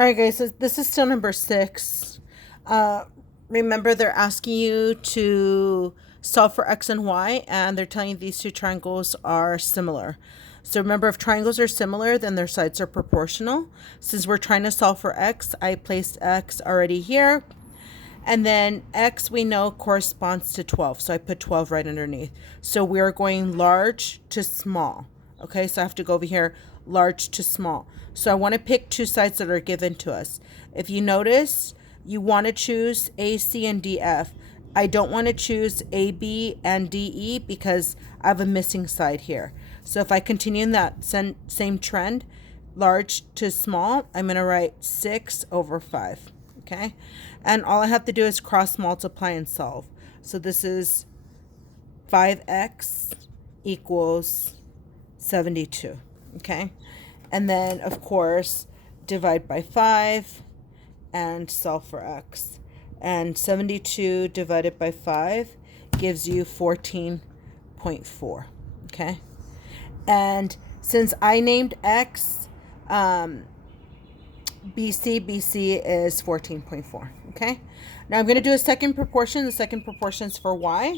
All right, guys, so this is still number 6. Uh, Remember, they're asking you to solve for x and y, and they're telling you these two triangles are similar. So remember, if triangles are similar, then their sides are proportional. Since we're trying to solve for x, I placed x already here. And then x we know corresponds to 12. So I put 12 right underneath. So we're going large to small. Okay, so I have to go over here, large to small. So I want to pick two sides that are given to us. If you notice, you want to choose A, C, and D, F. I don't want to choose A, B, and D, E because I have a missing side here. So if I continue in that same trend, large to small, I'm going to write 6 over 5. Okay, and all I have to do is cross multiply and solve. So this is 5x equals 72. Okay, and then of course divide by 5 and solve for x, and 72 divided by 5 gives you 14.4. Okay, and since I named x BC is 14.4. Okay, now I'm going to do a second proportion. The second proportion is for y.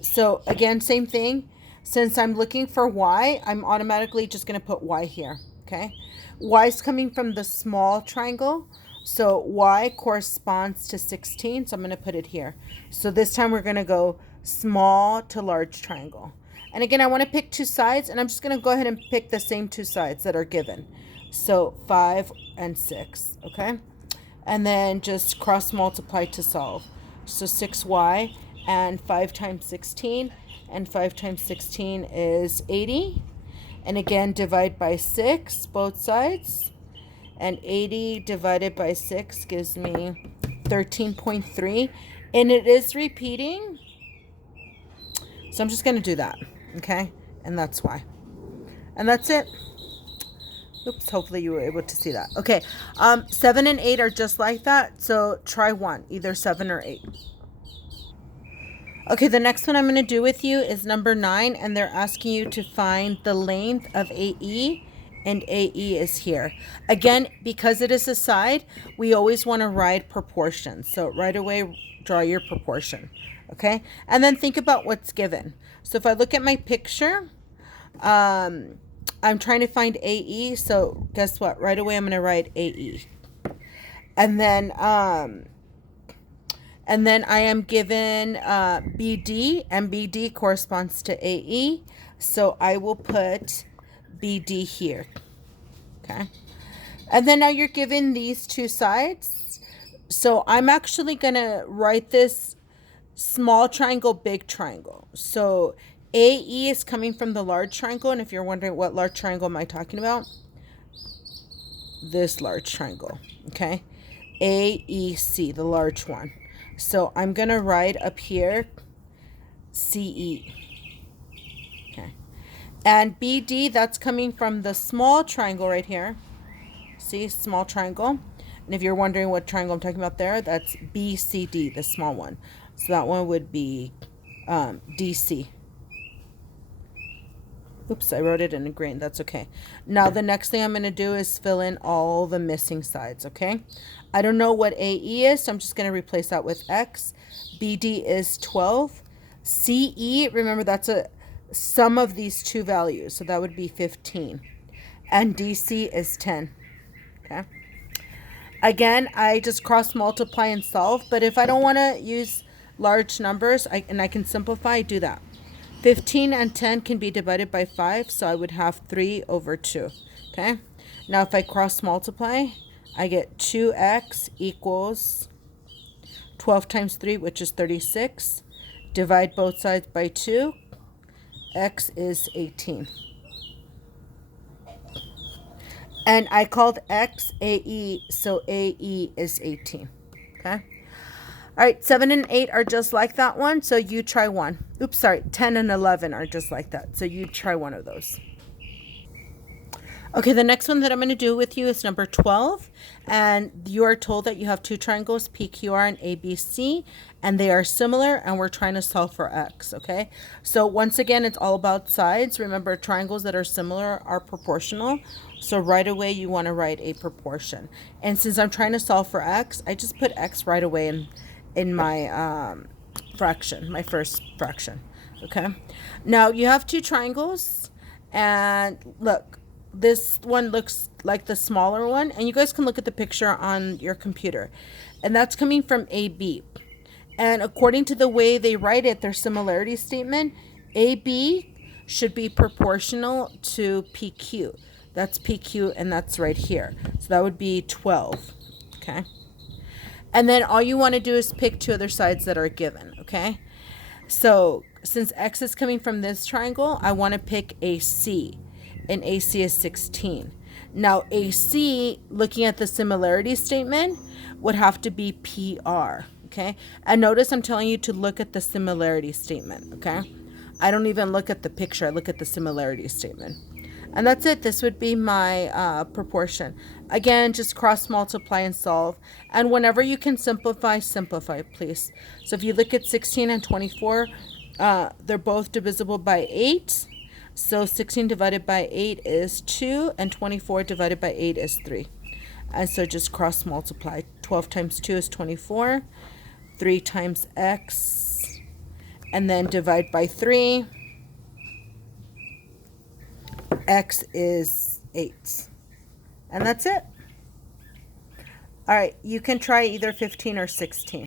So again, same thing. Since I'm looking for y, I'm automatically just going to put y here. Okay, y is coming from the small triangle, so y corresponds to 16, so I'm going to put it here. So this time we're going to go small to large triangle. And again, I want to pick two sides, and I'm just going to go ahead and pick the same two sides that are given. So 5 and 6, okay? And then just cross multiply to solve. So 6y, and 5 times 16, and 5 times 16 is 80. And again, divide by 6, both sides. And 80 divided by 6 gives me 13.3. And it is repeating. So I'm just going to do that, okay? And that's why. And that's it. Oops, hopefully you were able to see that. Okay, 7 and 8 are just like that, so try one, either 7 or 8. Okay, the next one I'm going to do with you is number 9, and they're asking you to find the length of AE, and AE is here. Again, because it is a side, we always want to write proportions. So right away, draw your proportion, okay? And then think about what's given. So if I look at my picture, I'm trying to find AE, so guess what? Right away, I'm going to write AE. And then I am given BD, and BD corresponds to AE, so I will put BD here. Okay. And then now you're given these two sides. So I'm actually going to write this small triangle, big triangle. So AE is coming from the large triangle, and if you're wondering what large triangle am I talking about, this large triangle, okay? AEC, the large one. So I'm going to write up here CE. Okay. And BD, that's coming from the small triangle right here. See, small triangle. And if you're wondering what triangle I'm talking about there, that's BCD, the small one. So that one would be DC. Oops, I wrote it in green. That's okay. Now the next thing I'm going to do is fill in all the missing sides, okay? I don't know what AE is, so I'm just going to replace that with X. BD is 12. CE, remember that's a sum of these two values, so that would be 15. And DC is 10, okay? Again, I just cross multiply and solve, but if I don't want to use large numbers, I can simplify, do that. 15 and 10 can be divided by 5, so I would have 3 over 2, okay? Now if I cross multiply, I get 2x equals 12 times 3, which is 36. Divide both sides by 2. X is 18. And I called X AE, so AE is 18, okay? All right, 7 and 8 are just like that one, so you try one. Oops, sorry, 10 and 11 are just like that, so you try one of those. Okay, the next one that I'm going to do with you is number 12. And you are told that you have two triangles, PQR and ABC, and they are similar, and we're trying to solve for x, okay? So once again, it's all about sides. Remember, triangles that are similar are proportional. So right away, you want to write a proportion. And since I'm trying to solve for x, I just put x right away in my fraction, my first fraction, okay? Now, you have two triangles, and look, this one looks like the smaller one, and you guys can look at the picture on your computer, and that's coming from AB. And according to the way they write it, their similarity statement, AB should be proportional to PQ. That's PQ, and that's right here. So that would be 12, okay? And then all you want to do is pick two other sides that are given, okay? So since x is coming from this triangle, I want to pick AC, and AC is 16. Now AC, looking at the similarity statement, would have to be PR, okay? And notice I'm telling you to look at the similarity statement, okay? I don't even look at the picture, I look at the similarity statement. And that's it. This would be my proportion. Again, just cross multiply and solve. And whenever you can simplify, simplify, please. So if you look at 16 and 24, they're both divisible by 8. So 16 divided by 8 is 2, and 24 divided by 8 is 3. And so just cross multiply. 12 times 2 is 24. 3 times x. And then divide by 3. X is 8. And that's it. All right, you can try either 15 or 16.